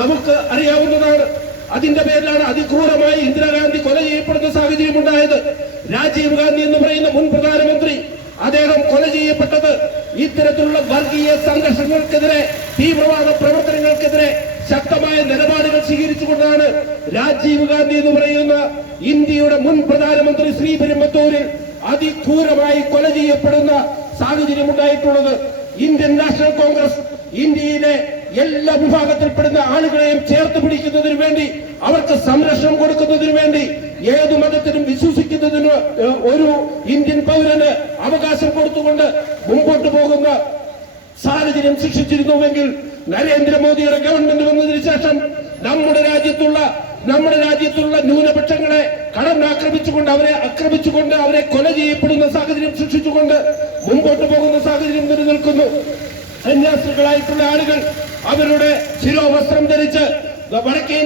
നമുക്ക് അറിയാവുന്നതാണ്. അതിന്റെ പേരിലാണ് അതിക്രൂരമായി ഇന്ദിരാഗാന്ധി കൊല ചെയ്യപ്പെടുന്ന സാഹചര്യം ഉണ്ടായത്. രാജീവ് ഗാന്ധി എന്ന് പറയുന്ന മുൻ പ്രധാനമന്ത്രി അദ്ദേഹം കൊല ചെയ്യപ്പെട്ടത് ഇത്തരത്തിലുള്ള വർഗീയ സംഘർഷങ്ങൾക്കെതിരെ തീവ്രവാദ പ്രവർത്തനങ്ങൾക്കെതിരെ ശക്തമായ നിലപാടുകൾ സ്വീകരിച്ചുകൊണ്ടാണ് രാജീവ് ഗാന്ധി എന്ന് പറയുന്ന ഇന്ത്യയുടെ മുൻ പ്രധാനമന്ത്രി ശ്രീ പെരുമ്പത്തൂരിൽ അതിക്രൂരമായി കൊല ചെയ്യപ്പെടുന്ന സാഹചര്യം ഉണ്ടായിട്ടുള്ളത്. ഇന്ത്യൻ നാഷണൽ കോൺഗ്രസ് ഇന്ത്യയിലെ എല്ലാ വിഭാഗത്തിൽപ്പെടുന്ന ആളുകളെയും ചേർത്ത് പിടിക്കുന്നതിന് വേണ്ടി അവർക്ക് സംരക്ഷണം കൊടുക്കുന്നതിന് വേണ്ടി ഏത് മതത്തിനും വിശ്വസിക്കുന്നതിന് ഒരു ഇന്ത്യൻ പൗരന് അവകാശം കൊടുത്തുകൊണ്ട് മുമ്പോട്ട് പോകുന്ന സാഹചര്യം സൃഷ്ടിച്ചിരുന്നുവെങ്കിൽ നരേന്ദ്രമോദിയുടെ ഗവൺമെന്റ് വന്നതിന് ശേഷം നമ്മുടെ രാജ്യത്തുള്ള നമ്മുടെ രാജ്യത്തുള്ള ന്യൂനപക്ഷങ്ങളെ കടന്നാക്രമിച്ചുകൊണ്ട് അവരെ ആക്രമിച്ചുകൊണ്ട് അവരെ കൊല ചെയ്യപ്പെടുന്ന സാഹചര്യം സൃഷ്ടിച്ചുകൊണ്ട് മുമ്പോട്ട് പോകുന്ന സാഹചര്യം നിലനിൽക്കുന്നു സന്യാസികളായിട്ടുള്ള ആളുകൾ അവരുടെ ശിരോവസ്ത്രം ധരിച്ച് വടക്കേ